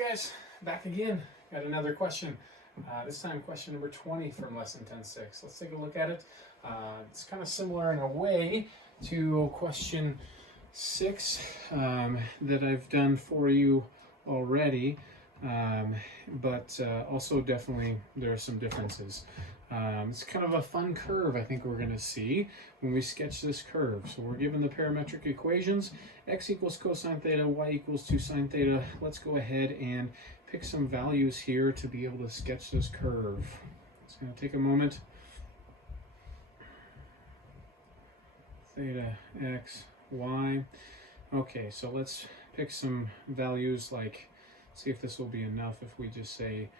Hey guys, back again. Got another question. This time question number 20 from lesson 10.6. Let's take a look at it. It's kind of similar in a way to question 6 that I've done for you already, but also definitely there are some differences. It's kind of a fun curve I think we're going to see when we sketch this curve. So we're given the parametric equations, x equals cosine theta, y equals 2 sine theta. Let's go ahead and pick some values here to be able to sketch this curve. It's going to take a moment. Theta, x, y. Okay, so let's pick some values, like see if this will be enough if we just say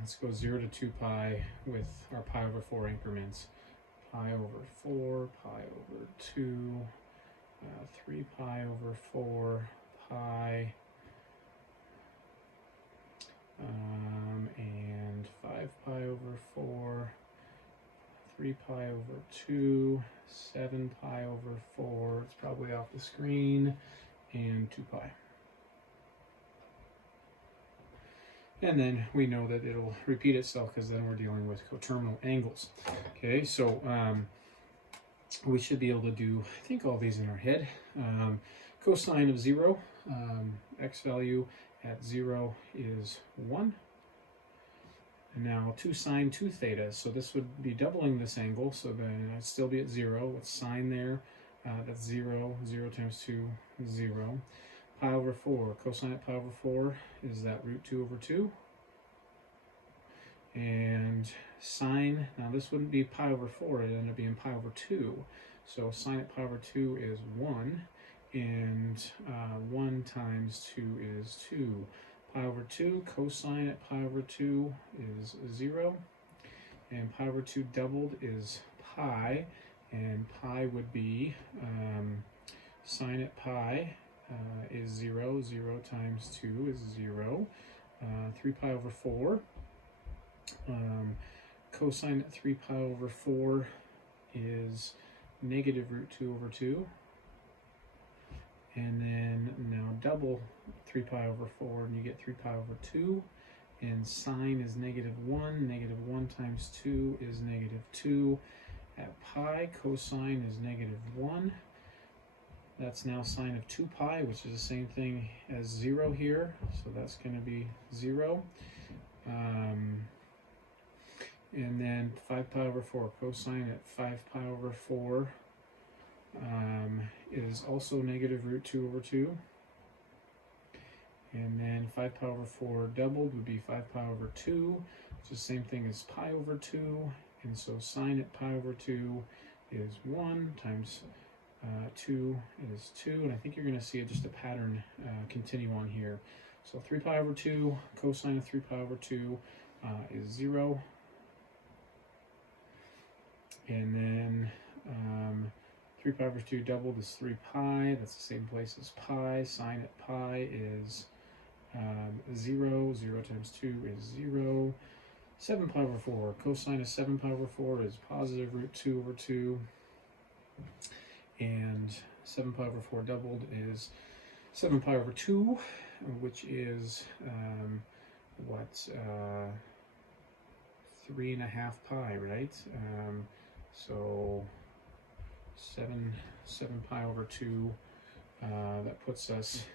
let's go 0 to 2 pi with our pi over 4 increments. Pi over 4, pi over 2, 3 pi over 4, pi, and 5 pi over 4, 3 pi over 2, 7 pi over 4, it's probably off the screen, and 2 pi. And then we know that it'll repeat itself because then we're dealing with coterminal angles. Okay, so we should be able to do, I think, all these in our head. Cosine of 0, x value at 0 is 1. And now 2 sine 2 theta, so this would be doubling this angle, so then I'd still be at 0. What's sine there? That's 0. 0 times 2 is 0. Pi over 4, cosine at pi over 4 is that root 2 over 2. And sine, now this wouldn't be pi over 4, it'd end up being pi over 2. So sine at pi over 2 is 1, and 1 times 2 is 2. Pi over 2, cosine at pi over 2 is 0, and pi over 2 doubled is pi, and pi would be sine at pi is 0. 0 times 2 is 0. 3 pi over 4. Cosine at 3 pi over 4 is negative root 2 over 2. And then now double 3 pi over 4 and you get 3 pi over 2. And sine is negative 1. Negative 1 times 2 is negative 2. At pi, cosine is negative 1. That's now sine of 2 pi, which is the same thing as 0 here. So that's going to be 0. And then 5 pi over 4, cosine at 5 pi over 4 is also negative root 2 over 2. And then 5 pi over 4 doubled would be 5 pi over 2, which is the same thing as pi over 2. And so sine at pi over 2 is 1 times 2 is 2, and I think you're going to see just a pattern continue on here. So 3 pi over 2, cosine of 3 pi over 2 is 0. And then 3 pi over 2 doubled is 3 pi. That's the same place as pi. Sine at pi is 0. 0 times 2 is 0. 7 pi over 4. Cosine of 7 pi over 4 is positive root 2 over 2. And 7 pi over 4 doubled is 7 pi over 2, which is 3.5 pi, right? So 7 pi over 2, that puts us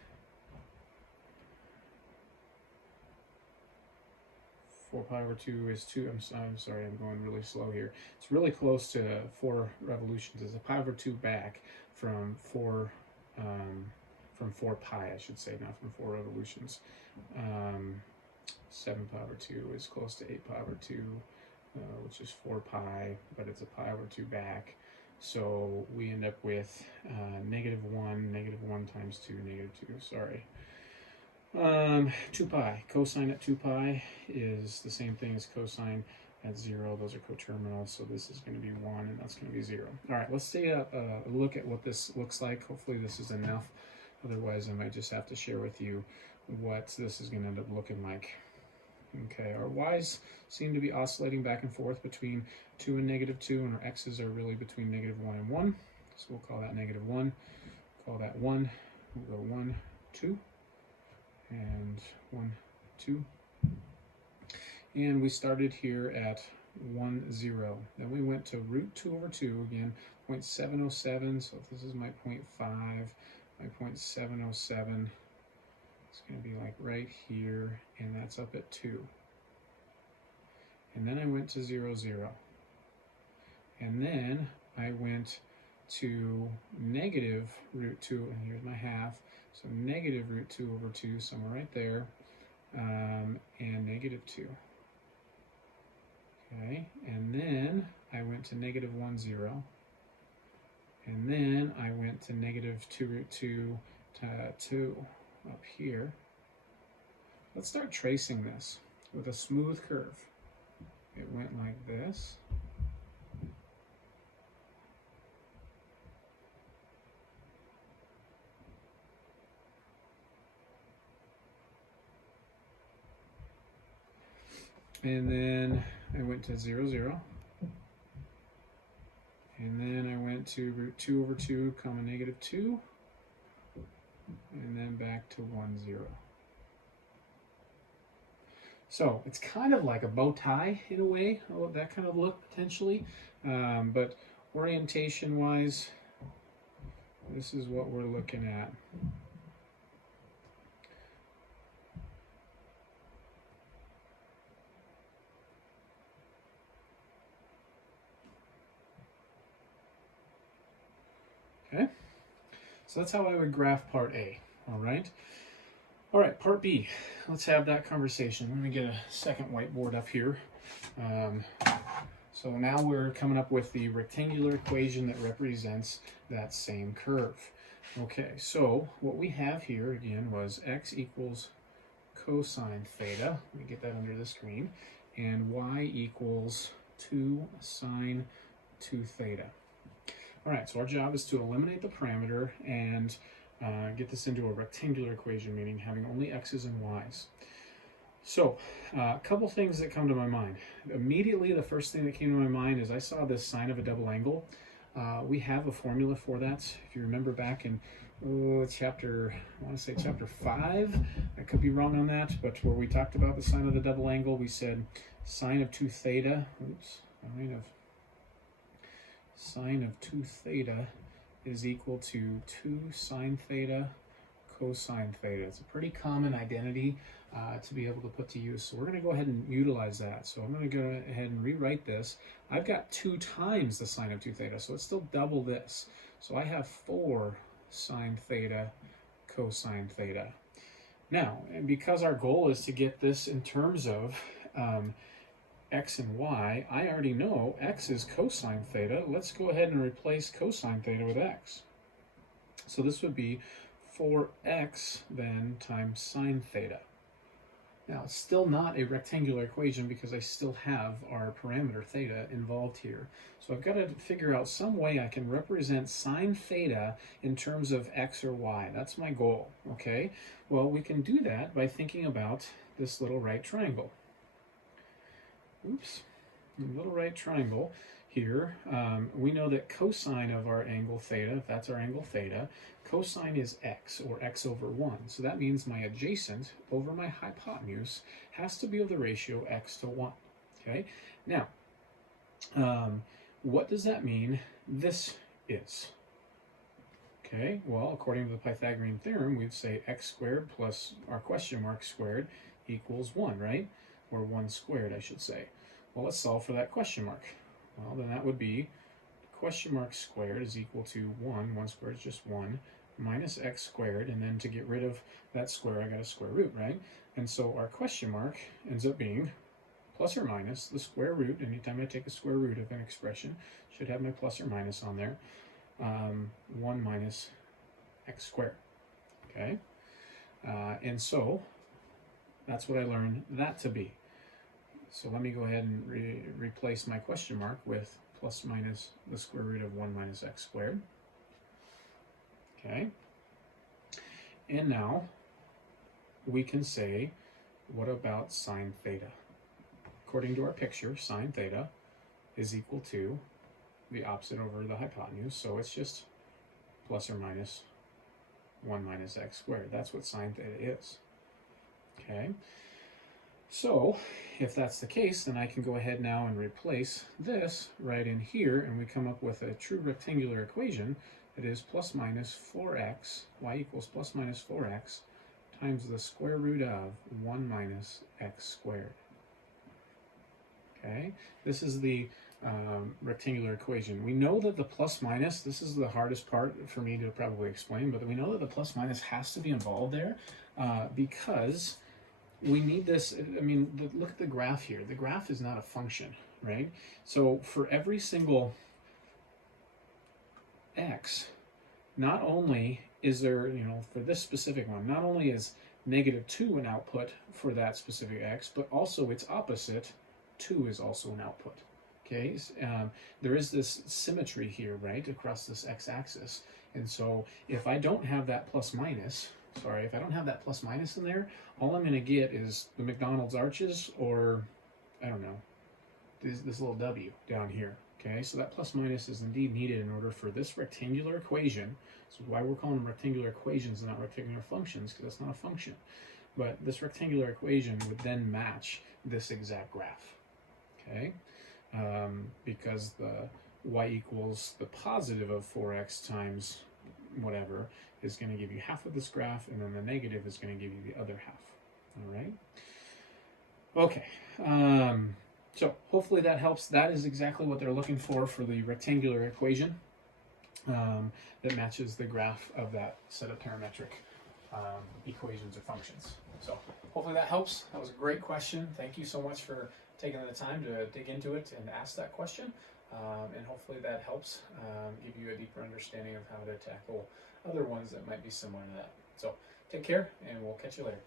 4 pi over 2 is 2. I'm sorry, I'm going really slow here. It's really close to 4 revolutions. It's a pi over 2 back from 4 pi, I should say, not from 4 revolutions. 7 pi over 2 is close to 8 pi over 2, which is 4 pi, but it's a pi over 2 back. So we end up with negative 1 times 2, negative 2, sorry. 2 pi. Cosine at 2 pi is the same thing as cosine at 0. Those are coterminals, so this is going to be 1 and that's going to be 0. All right, let's take a look at what this looks like. Hopefully this is enough. Otherwise, I might just have to share with you what this is going to end up looking like. Okay, our y's seem to be oscillating back and forth between 2 and negative 2, and our x's are really between negative 1 and 1. So we'll call that negative 1. Call that 1. We'll go 1, 2. and 1, 2. And we started here at 1, 0. Then we went to root 2 over 2, again, 0.707, so if this is my 0.5, my 0.707, it's going to be like right here, and that's up at 2. And then I went to 0, 0. And then I went to negative root 2, and here's my half, so negative root 2 over 2, somewhere right there, and negative 2. Okay, and then I went to negative 1, 0, and then I went to negative 2 root 2 to 2 up here. Let's start tracing this with a smooth curve. It went like this. And then I went to 0, 0. And then I went to root 2 over 2, comma negative 2. And then back to 1, 0. So it's kind of like a bow tie in a way, that kind of look potentially. But orientation-wise, this is what we're looking at. Okay, so that's how I would graph part A, all right? All right, part B, let's have that conversation. Let me get a second whiteboard up here. So now we're coming up with the rectangular equation that represents that same curve. Okay, so what we have here again was x equals cosine theta. Let me get that under the screen. And y equals 2 sine 2 theta. All right, so our job is to eliminate the parameter and get this into a rectangular equation, meaning having only x's and y's. So a couple things that come to my mind. Immediately, the first thing that came to my mind is I saw this sine of a double angle. We have a formula for that. If you remember back in chapter 5, I could be wrong on that, but where we talked about the sine of the double angle, we said sine of 2 theta, sine of 2 theta is equal to 2 sine theta cosine theta. It's a pretty common identity to be able to put to use. So we're going to go ahead and utilize that. So I'm going to go ahead and rewrite this. I've got 2 times the sine of 2 theta, so it's still double this. So I have 4 sine theta cosine theta. Now, and because our goal is to get this in terms of x and y, I already know x is cosine theta. Let's go ahead and replace cosine theta with x. So this would be 4x then times sine theta. Now, it's still not a rectangular equation because I still have our parameter theta involved here. So I've got to figure out some way I can represent sine theta in terms of x or y. That's my goal, okay? Well, we can do that by thinking about this little right triangle. Oops, little right triangle here. We know that cosine of our angle theta, if that's our angle theta, cosine is x, or x over 1. So that means my adjacent over my hypotenuse has to be of the ratio x to 1. Okay, now, what does that mean this is? Okay, well, according to the Pythagorean theorem, we'd say x squared plus our question mark squared equals 1, right? Or 1 squared, I should say. Well, let's solve for that question mark. Well, then that would be question mark squared is equal to 1. 1 squared is just 1, minus x squared, and then to get rid of that square, I got a square root, right? And so our question mark ends up being plus or minus the square root. Anytime I take a square root of an expression, should have my plus or minus on there. 1 minus x squared, okay? And so that's what I learned that to be. So let me go ahead and replace my question mark with plus minus the square root of 1 minus x squared. Okay. And now we can say, what about sine theta? According to our picture, sine theta is equal to the opposite over the hypotenuse, so it's just plus or minus 1 minus x squared. That's what sine theta is. Okay, so if that's the case, then I can go ahead now and replace this right in here, and we come up with a true rectangular equation that is plus minus 4x, y equals plus minus 4x times the square root of 1 minus x squared. Okay, this is the rectangular equation. We know that the plus minus, this is the hardest part for me to probably explain, but we know that the plus minus has to be involved there because we need this. I mean, look at the graph here. The graph is not a function, right? So for every single x, not only is there, for this specific one, not only is -2 an output for that specific x, but also its opposite, 2, is also an output. Okay, there is this symmetry here, right, across this x-axis. And so if I don't have that plus minus, if I don't have that plus minus in there, all I'm going to get is the McDonald's arches, or, I don't know, this little W down here. Okay, so that plus minus is indeed needed in order for this rectangular equation. So why we're calling them rectangular equations and not rectangular functions, because that's not a function. But this rectangular equation would then match this exact graph. Okay, because the y equals the positive of 4x times whatever is going to give you half of this graph, and then the negative is going to give you the other half. All right. Okay. So hopefully that helps. That is exactly what they're looking for the rectangular equation that matches the graph of that set of parametric equations or functions. So hopefully that helps. That was a great question. Thank you so much for taking the time to dig into it and ask that question. And hopefully that helps give you a deeper understanding of how to tackle other ones that might be similar to that. So take care, and we'll catch you later.